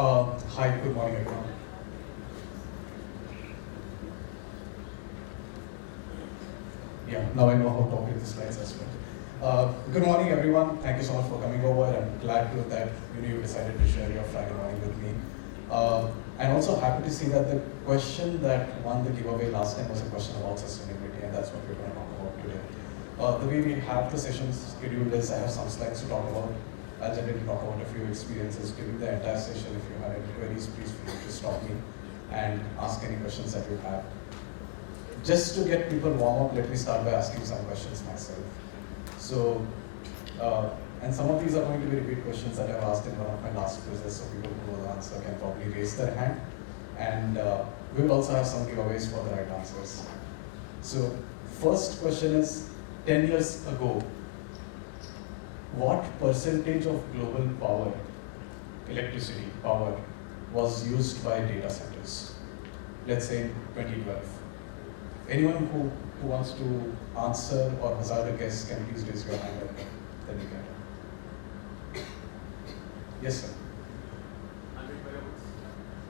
Hi, good morning everyone. Yeah, now I know how to operate the slides as well. Good morning everyone. Thank you so much for coming over. I'm glad that you decided to share your Friday morning with me. I'm also happy to see that the question that won the giveaway last time was a question about sustainability, and that's what we're going to talk about today. The way we have the sessions scheduled is I have some slides to talk about. I'll generally talk about a few experiences during the entire session. If you have any queries, please feel free to stop me and ask any questions that you have. Just to get people warm up, let me start by asking some questions myself. So, and some of these are going to be repeat questions that I've asked in one of my last quizzes, so people who know the answer can probably raise their hand. And we will also have some giveaways for the right answers. So, first question is, 10 years ago, what percentage of global power, electricity, power, was used by data centers? Let's say in 2012. Anyone who wants to answer or hazard a guess can please raise your hand up. Then we can. Yes, sir. 100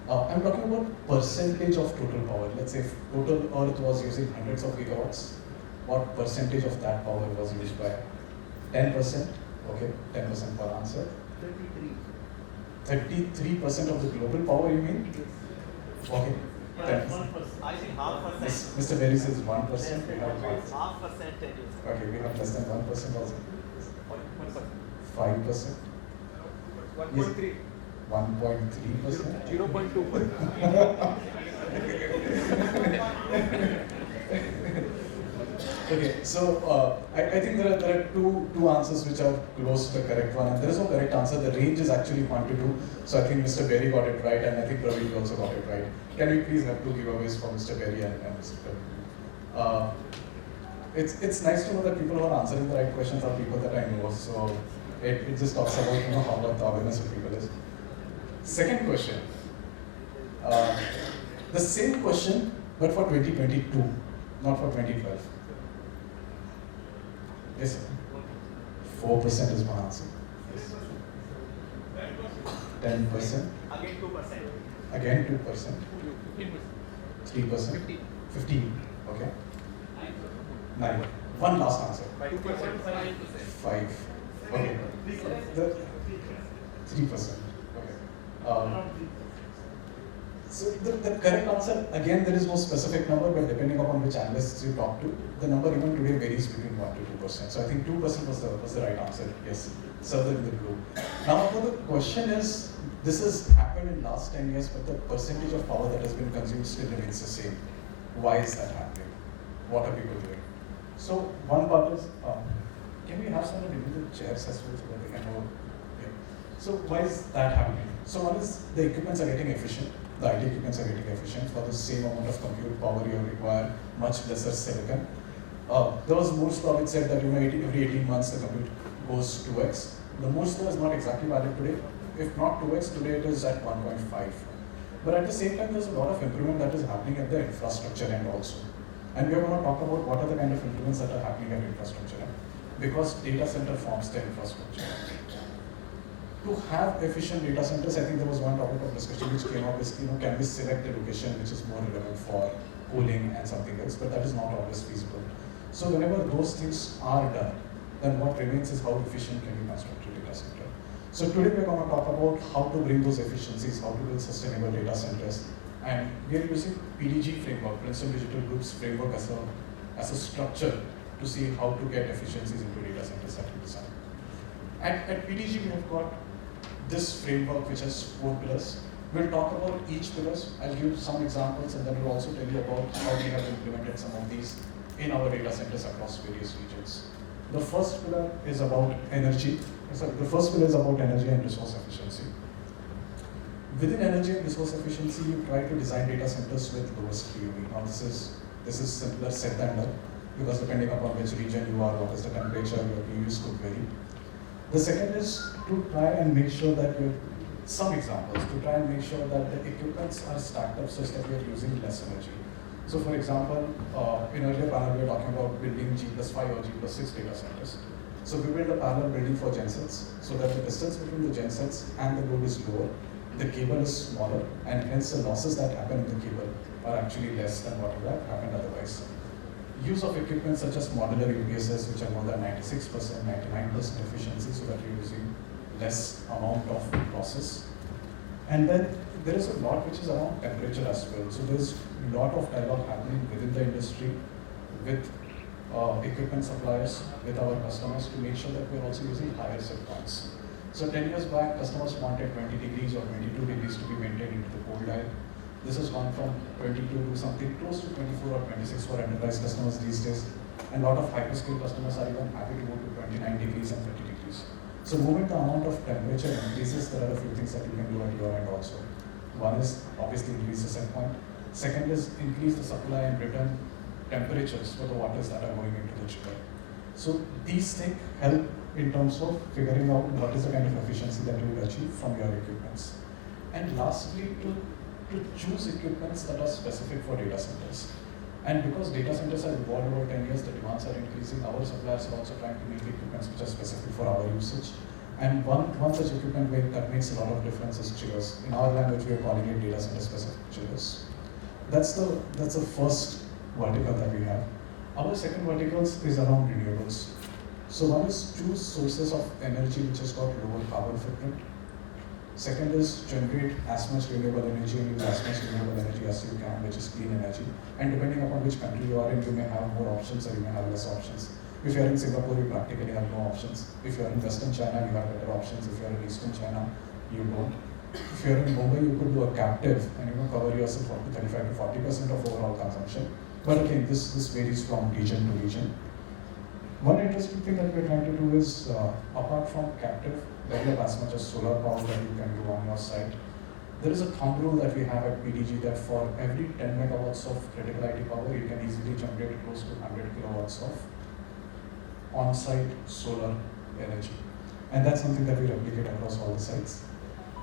megawatts. I'm talking about percentage of total power. Let's say if total Earth was using hundreds of gigawatts, what percentage of that power was used by? 10%? Okay, 10% per answer. 33. 33% of the global power, you mean? Okay. 10%. I think half percent. Mr. Berry says 1%. We have Half percent. okay, we have less than 1% also. 1%. 5%. 1.3. 1.3%. 0.2%. Okay, so I think there are two answers which are close to the correct one, and there is no correct answer. The range is actually 1 to 2. So I think Mr. Berry got it right, and I think Praveen also got it right. Can we please have two giveaways for Mr. Berry and Mr. Praveen? It's nice to know that people who are answering the right questions are people that I know. So it just talks about how what the awareness of people is. Second question. The same question, but for 2022, not for 2012. Yes, sir. 4% is my answer. Yes. 10%. Again 2%. Again 2%. 3%. 15. Okay. 9. One last answer. 5. Okay. The 3%. Okay. So the correct answer, again, there is no specific number, but depending upon which analysts you talk to, the number even today varies between 1 to 2%. So I think 2% was the right answer. Yes, further in the blue. Now, the question is, this has happened in last 10 years, but the percentage of power that has been consumed still remains the same. Why is that happening? What are people doing? So one part is, can we have someone remove the chairs as well so that they can hold? Yeah. So why is that happening? So one is the equipments are getting efficient. The IT equipments are getting efficient. For the same amount of compute power, you require much lesser silicon. There was Moore's law which said that every 18 months the compute goes 2x. The Moore's law is not exactly valid today. If not 2x, today it is at 1.5. But at the same time, there's a lot of improvement that is happening at the infrastructure end also. And we are going to talk about what are the kind of improvements that are happening at infrastructure end. Because data center forms the infrastructure. To have efficient data centers, I think there was one topic of discussion which came up is, can we select a location which is more relevant for cooling and something else, but that is not always feasible. So whenever those things are done, then what remains is how efficient can you construct a data center. So today we're going to talk about how to bring those efficiencies, how to build sustainable data centers, and we are using PDG framework, Princeton Digital Group's framework as a structure to see how to get efficiencies into data centers that we design. At PDG we have got this framework which has 4 pillars. We'll talk about each pillars. I'll give some examples and then we'll also tell you about how we have implemented some of these in our data centers across various regions. The first pillar is about energy. The first pillar is about energy and resource efficiency. Within energy and resource efficiency, you try to design data centers with lowest PUE. Now this is simpler said than done because depending upon which region you are, what is the temperature, your PUEs could vary. The second is to try and make sure that some examples, to try and make sure that the equipments are stacked up such that we are using less energy. So for example, in earlier panel we were talking about building G+5 or G+6 data centers. So we build a parallel building for gensets so that the distance between the gensets and the load is lower the cable is smaller, and hence the losses that happen in the cable are actually less than what would have happened otherwise. Use of equipment such as modular UPSs, which are more than 96%, 99% efficiency, so that you're using less amount of losses. And then there is a lot which is around temperature as well. So there's a lot of dialogue happening within the industry with equipment suppliers, with our customers, to make sure that we're also using higher set points. So 10 years back, customers wanted 20 degrees or 22 degrees to be maintained into the cold aisle. This has gone from 22 to something close to 24 or 26 for enterprise customers these days. And a lot of hyperscale customers are even happy to go to 29 degrees and 30 degrees. So moving the amount of temperature increases, there are a few things that you can do at your end also. One is obviously increase the set point. Second is increase the supply and return temperatures for the waters that are going into the chiller. So these things help in terms of figuring out what is the kind of efficiency that you will achieve from your equipments. And lastly, to choose equipments that are specific for data centers. And because data centers have evolved over 10 years, the demands are increasing. Our suppliers are also trying to make equipments which are specific for our usage. And one such equipment that makes a lot of difference is chillers. In our language, we are calling it data center specific chillers. That's the first vertical that we have. Our second vertical is around renewables. So one is choose sources of energy which has got lower carbon footprint. Second is generate as much renewable energy and use as much renewable energy as you can, which is clean energy. And depending upon which country you are in, you may have more options or you may have less options. If you are in Singapore, you practically have no options. If you are in Western China, you have better options. If you are in Eastern China, you don't. If you are in Mumbai, you could do a captive and cover yourself up to 35 to 40% of overall consumption. But again, this varies from region to region. One interesting thing that we're trying to do is, apart from captive, develop as much as solar power that you can do on your site. There is a thumb rule that we have at PDG that for every 10 megawatts of critical IT power, you can easily generate close to 100 kilowatts of on-site solar energy. And that's something that we replicate across all the sites.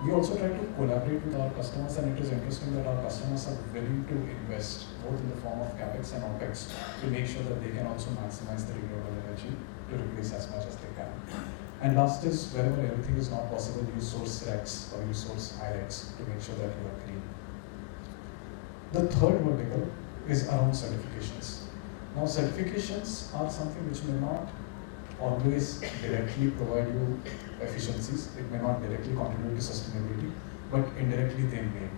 We also try to collaborate with our customers, and it is interesting that our customers are willing to invest both in the form of CapEx and OpEx to make sure that they can also maximize the renewable energy to replace as much as they can. And last is, wherever everything is not possible, use source REX or use source IREX to make sure that you are clean. The third vertical is around certifications. Now, certifications are something which may not always directly provide you efficiencies. It may not directly contribute to sustainability, but indirectly they may.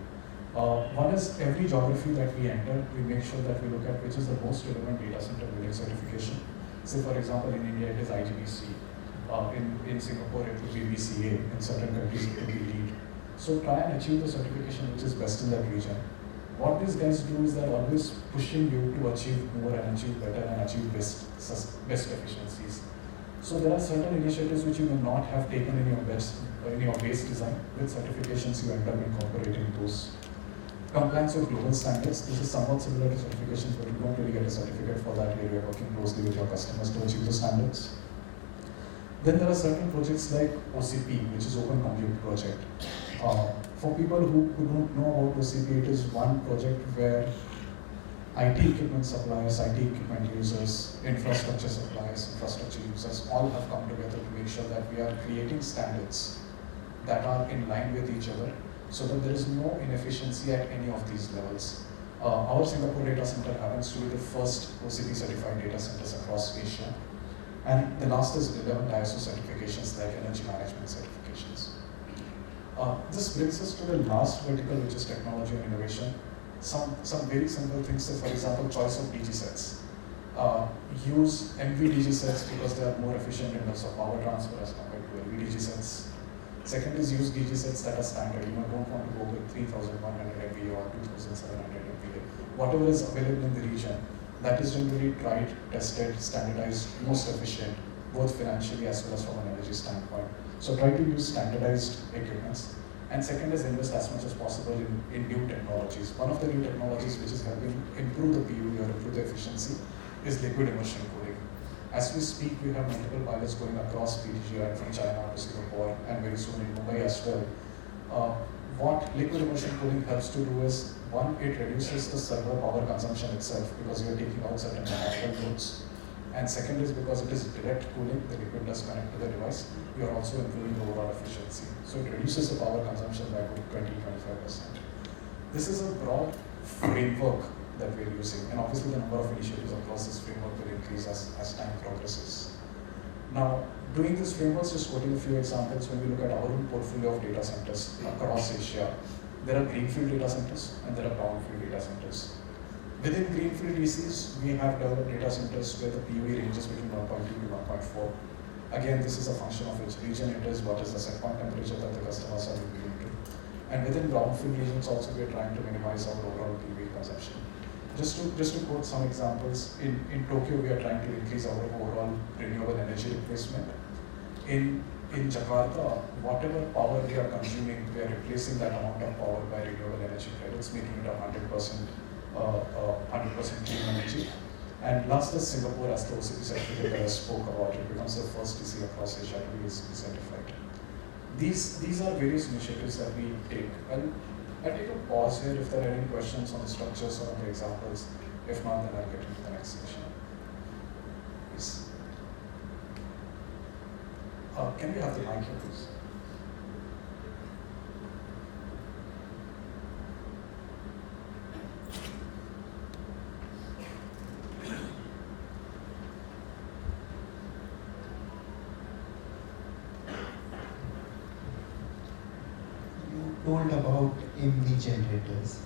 One is every geography that we enter, we make sure that we look at which is the most relevant data center building certification. Say, for example, in India, it is IGBC. In Singapore, it will be BCA. In certain countries, it will be LEED. So try and achieve the certification which is best in that region. What these guys do is they're always pushing you to achieve more and achieve better and achieve best efficiencies. So there are certain initiatives which you may not have taken in your base design. With certifications, you end up incorporating those. Compliance with global standards. This is somewhat similar to certifications, but you don't really get a certificate for that where you're working closely with your customers to achieve the standards. Then there are certain projects like OCP, which is Open Compute Project. For people who don't know about OCP, it is one project where IT equipment suppliers, IT equipment users, infrastructure suppliers, infrastructure users all have come together to make sure that we are creating standards that are in line with each other so that there is no inefficiency at any of these levels. Our Singapore data center happens to be the first OCP certified data centers across Asia. And the last is relevant ISO certifications like energy management certifications. This brings us to the last vertical, which is technology and innovation. Some very simple things, so for example, choice of DG sets. Use MV DG sets because they are more efficient in terms of power transfer as compared to LV DG sets. Second is use DG sets that are standard. You don't want to go with 3100 MVA or 2700 MVA. Whatever is available in the region, that is generally tried, tested, standardized, most efficient, both financially as well as from an energy standpoint. So try to use standardized equipments. And second is invest as much as possible in new technologies. One of the new technologies which is helping improve the PUE or improve the efficiency is liquid immersion cooling. As we speak, we have multiple pilots going across PDG, right, from China to Singapore and very soon in Mumbai as well. What liquid immersion cooling helps to do is, one, it reduces the server power consumption itself because you're taking out certain mechanical loads. And second is because it is direct cooling, the liquid does connect to the device, you are also improving the overall efficiency. So it reduces the power consumption by about 20-25%. This is a broad framework that we're using, and obviously the number of initiatives across this framework will increase as time progresses. Now, doing this framework, just quoting a few examples, when we look at our own portfolio of data centers across Asia, there are greenfield data centers and there are brownfield data centers. Within greenfield DCs, we have developed data centers where the PUE ranges between 1.2 to 1.4. Again, this is a function of which region it is, what is the set point temperature that the customers are moving into. And within brownfield regions also, we are trying to minimize our overall PUE consumption. Just to quote some examples, in Tokyo, we are trying to increase our overall renewable energy replacement. In Jakarta, whatever power we are consuming, we are replacing that amount of power by renewable energy credits, making it 100% clean energy. And last is Singapore, as the OCP certificate that I spoke about, it becomes the first DC across Asia to be certified. These are various initiatives that we take. And I'll take a pause here if there are any questions on the structures or on the examples. If not, then I'll get into the next section. Please. Can we have the mic here, please? Told about MV generators.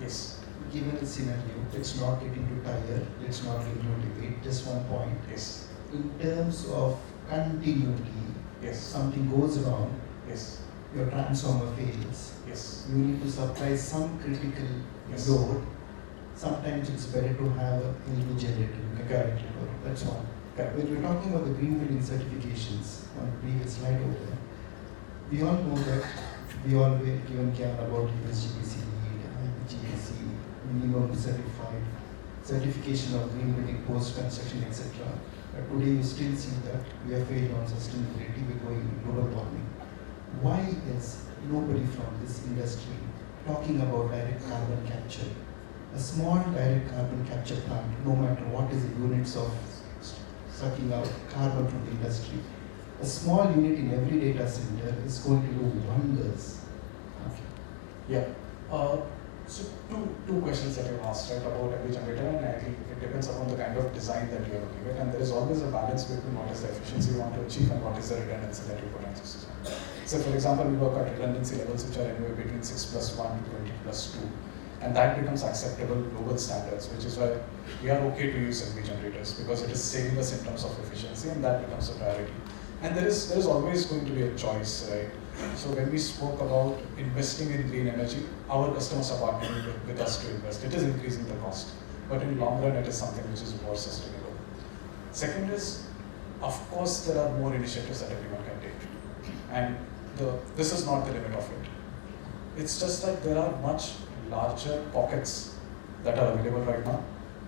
Yes. Given a scenario, let's not get into tire, let's not get into debate, just one point. Yes. In terms of continuity, Yes. something goes wrong, Yes. your transformer fails, Yes. you need to supply some critical Yes. load. Sometimes it's better to have a MV generator, mechanical load, that's one. Correct. When we're talking about the green building certifications on the previous slide over there, we all know that we all were given care about USGBC lead, IPGAC, minimum certified, certification of green building post-construction, etc. But today you still see that we are failed on sustainability, we're going global warming. Why is nobody from this industry talking about direct carbon capture? A small direct carbon capture plant, no matter what is the units of sucking out carbon from the industry, a small unit in every data center is going to do wonders. Yeah. So two questions that you asked, right, about every generator, and I think it depends upon the kind of design that you are looking at, and there is always a balance between what is the efficiency you want to achieve and what is the redundancy that you put into the system. So for example, we work at redundancy levels which are anywhere between 6+1 to 20+2, and that becomes acceptable global standards, which is why we are okay to use MV generators because it is saving us in terms of efficiency, and that becomes a priority. And there is always going to be a choice, right? So when we spoke about investing in green energy, our customers are partnering with us to invest. It is increasing the cost, but in long run, it is something which is more sustainable. Second is, of course, there are more initiatives that everyone can take, and this is not the limit of it. It's just that there are much larger pockets that are available right now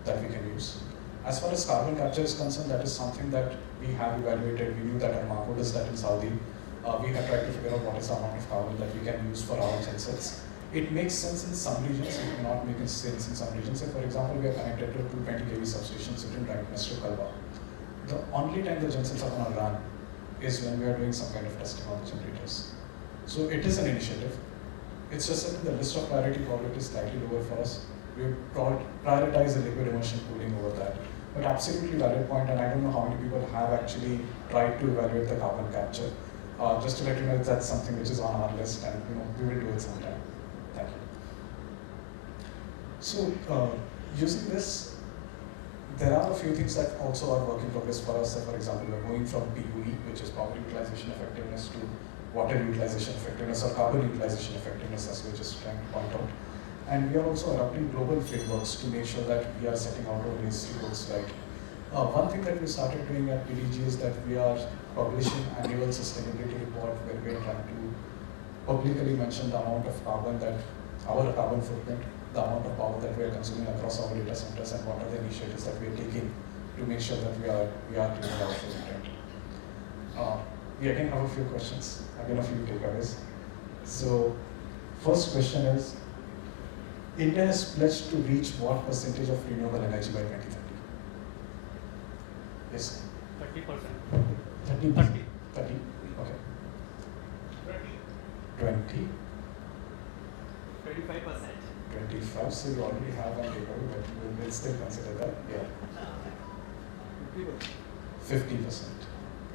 that we can use. As far as carbon capture is concerned, that is something that we have evaluated. We knew that Aramco does that in Saudi. We have tried to figure out what is the amount of carbon that we can use for our gensets. It makes sense in some regions, it may not make sense in some regions. So for example, we are connected to 220 kV substations sitting right next to Kalwa. The only time the gensets are going to run is when we are doing some kind of testing on the generators. So it is an initiative. It's just that the list of priority probably is slightly lower for us. We prioritize the liquid immersion cooling over that. But absolutely valid point, and I don't know how many people have actually tried to evaluate the carbon capture. Just to let you know, that's something which is on our list, and we will do it sometime. Thank you. So using this, there are a few things that also are work in progress for us. So for example, we're going from PUE, which is power utilization effectiveness, to water utilization effectiveness or carbon utilization effectiveness, as we're just trying to point out. And we are also adopting global frameworks to make sure that we are setting out our goals right. One thing that we started doing at PDG is that we are publishing annual sustainability report where we are trying to publicly mention the amount of carbon that our carbon footprint, the amount of power that we are consuming across our data centers, and what are the initiatives that we are taking to make sure that we are cleaning our footprint. We again have a few questions, again a few takeaways. So first question is, India has pledged to reach what percentage of renewable energy by 2030? Yes. 30%. 30. 30. 30. Okay. 20. 25%. 25. So you already have one label, but we'll still consider that. Yeah. 50%.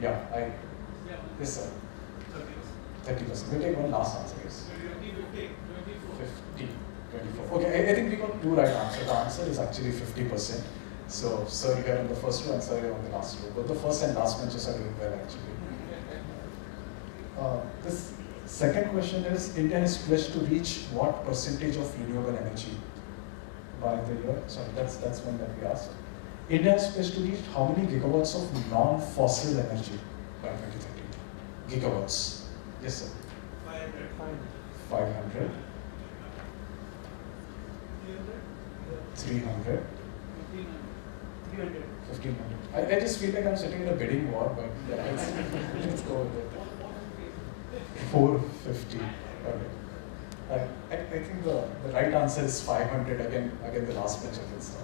Yeah. Yes, sir. 30%. We'll take one last answer. Yes. 50. 24. Okay. I think we got two right answers. The answer is actually 50%. So, sir, you are on the first row and sir, you are on the last row. But the first and last benches are doing well, actually. This second question is, India is pledged to reach what percentage of renewable energy by the year? Sorry, that's one that we asked. India is pledged to reach how many gigawatts of non-fossil energy by 2030? Gigawatts. Yes, sir. 500. 300. 1500. I just feel like I'm sitting in a bidding war, but yeah, let's go with it. 450. Okay. I think the right answer is 500. Again the last bench of this.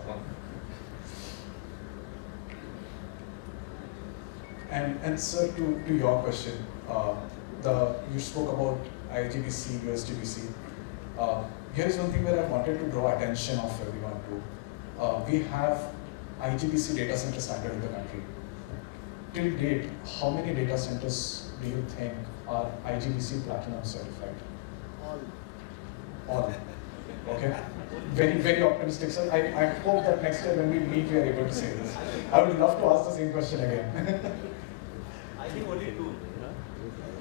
And sir, to your question, you spoke about IGBC, USGBC. Here is one thing where I wanted to draw attention of everyone to. We have IGBC data center standard in the country. Till date, how many data centers do you think are IGBC platinum certified? All. Okay. Very, very optimistic, sir. I hope that next year when we meet, we are able to say this. I would love to ask the same question again. I think only 2.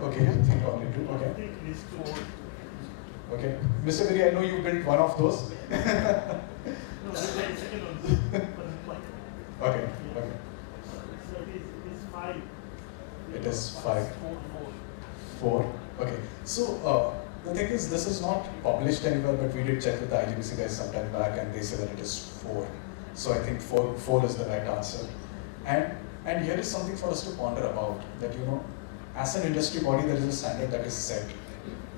Okay, you think only 2. Okay. I think at least 4. Okay. Mr. Viri, I know you built one of those. No, that's like second one. Okay. So it is 5. It is 5. 4. Okay. So the thing is, this is not published anywhere, but we did check with the IGBC guys sometime back, and they said that it is 4. So I think 4 is the right answer. And here is something for us to ponder about, that as an industry body, there is a standard that is set.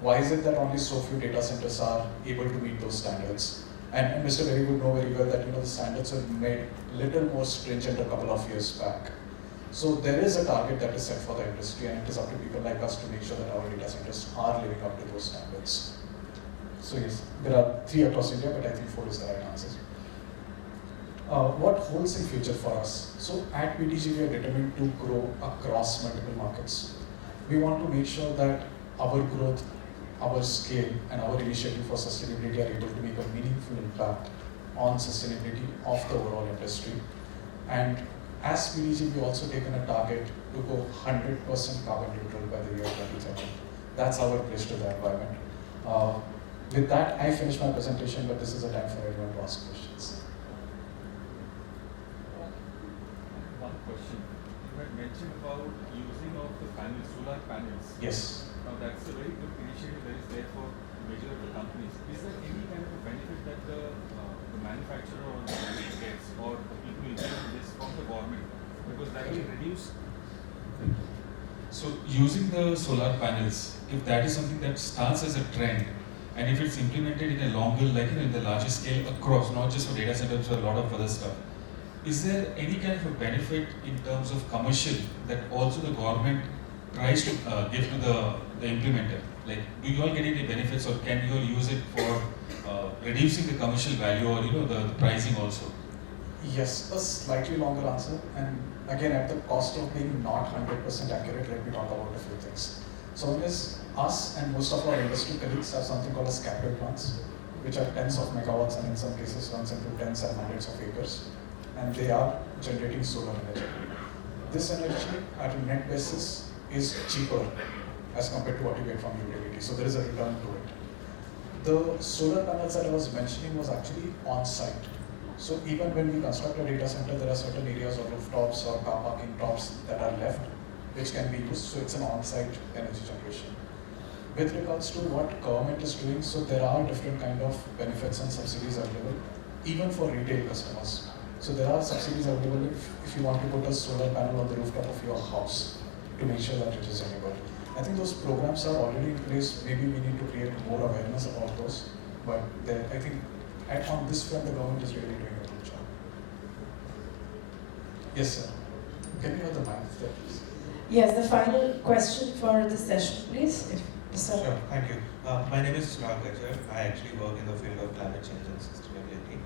Why is it that only so few data centers are able to meet those standards? And Mr. Very would know very well that the standards were made little more stringent a couple of years back. So there is a target that is set for the industry, and it is up to people like us to make sure that our data centers are living up to those standards. So yes, there are 3 across India, but I think 4 is the right answer. What holds in future for us? So at PTG, we are determined to grow across multiple markets. We want to make sure that our growth, our scale, and our initiative for sustainability are able to make a meaningful impact on sustainability of the overall industry. And as PTG, we also taken a target to go 100% carbon neutral by the year 2030. That's our pledge to the environment. With that, I finish my presentation, but this is a time for everyone to ask questions. One question. You had mentioned about using of the panels, solar panels. Yes. Now that's a very good initiative that is there for major of the companies. Is there any kind of a benefit that the manufacturer or the company gets, or the people implement this from the government? Because that will reduce. So using the solar panels, if that is something that starts as a trend, and if it's implemented in a longer, like in the larger scale across, not just for data centers, but a lot of other stuff, is there any kind of a benefit in terms of commercial that also the government tries to give to the implementer? Like, do you all get any benefits, or can you all use it for reducing the commercial value, or the pricing also? Yes, a slightly longer answer, and again at the cost of being not 100% accurate, let me talk about a few things. So one is, us and most of our industry colleagues have something called as capital plants, which are tens of megawatts and in some cases runs into tens and hundreds of acres, and they are generating solar energy. This energy at a net basis is cheaper as compared to what you get from utility, so there is a return to it. The solar panels that I was mentioning was actually on-site. So even when we construct a data center, there are certain areas or rooftops or car parking tops that are left, which can be used, so it's an on-site energy generation. With regards to what government is doing, so there are different kind of benefits and subsidies available, even for retail customers. So there are subsidies available if you want to put a solar panel on the rooftop of your house to make sure that it is enabled. I think those programs are already in place. Maybe we need to create more awareness about those, but I think on this front, the government is really doing a good job. Yes, sir. Can you have the mic there, please? Yes, the final question for the session, please. Mr. Sure, thank you. My name is Chirag Gajjar. I actually work in the field of climate change and sustainability.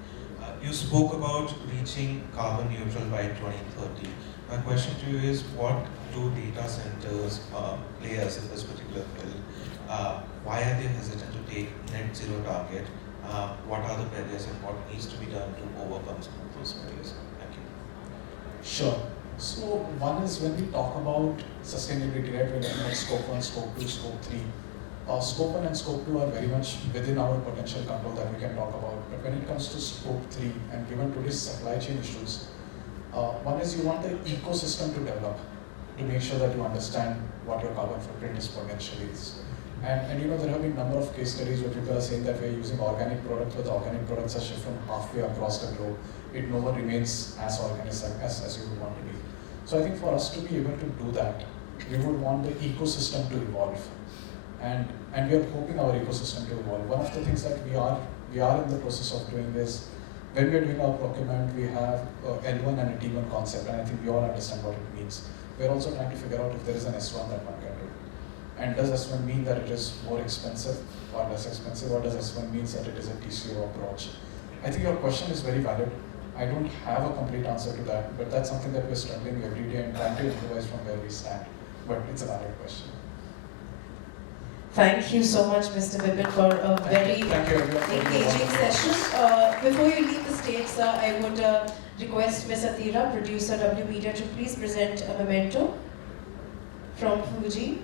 You spoke about reaching carbon neutral by 2030. My question to you is, what do data centers players in this particular field, why are they hesitant to take net zero target? What are the barriers and what needs to be done to overcome some of those barriers? Thank you. Sure. So one is when we talk about sustainability, right, we're looking at scope 1, scope 2, scope 3. Scope 1 and scope 2 are very much within our potential control that we can talk about. But when it comes to scope 3, and given today's supply chain issues, one is you want the ecosystem to develop to make sure that you understand what your carbon footprint is potentially is. And you know, there have been a number of case studies where people are saying that we're using organic products, but the organic products are shipped from halfway across the globe. It no one remains as organic as you would want to be. So I think for us to be able to do that, we would want the ecosystem to evolve. And we are hoping our ecosystem to evolve. One of the things that we are in the process of doing is, when we are doing our procurement, we have L1 and a T1 concept, and I think we all understand what it means. We're also trying to figure out if there is an S1 that one can do. And does S1 mean that it is more expensive or less expensive, or does S1 mean that it is a TCO approach? I think your question is very valid. I don't have a complete answer to that, but that's something that we're struggling every day and trying to improvise from where we stand. But it's a valid question. Thank you so much, Mr. Vipin, for a very engaging session. Before you leave the stage, sir, I would request Ms. Atira, producer W.Media, to please present a memento from Fuji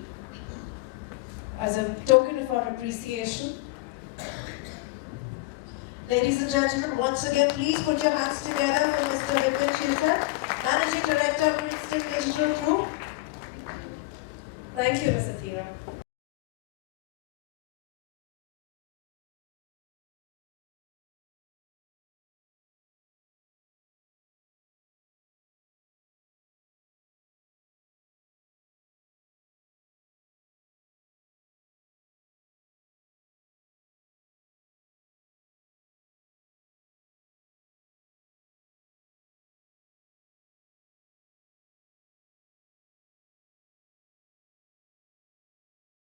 as a token of our appreciation. Ladies and gentlemen, once again, please put your hands together for Mr. Vipin Shirsat, Managing Director, Princeton Digital Group. Thank you, Ms. Atira.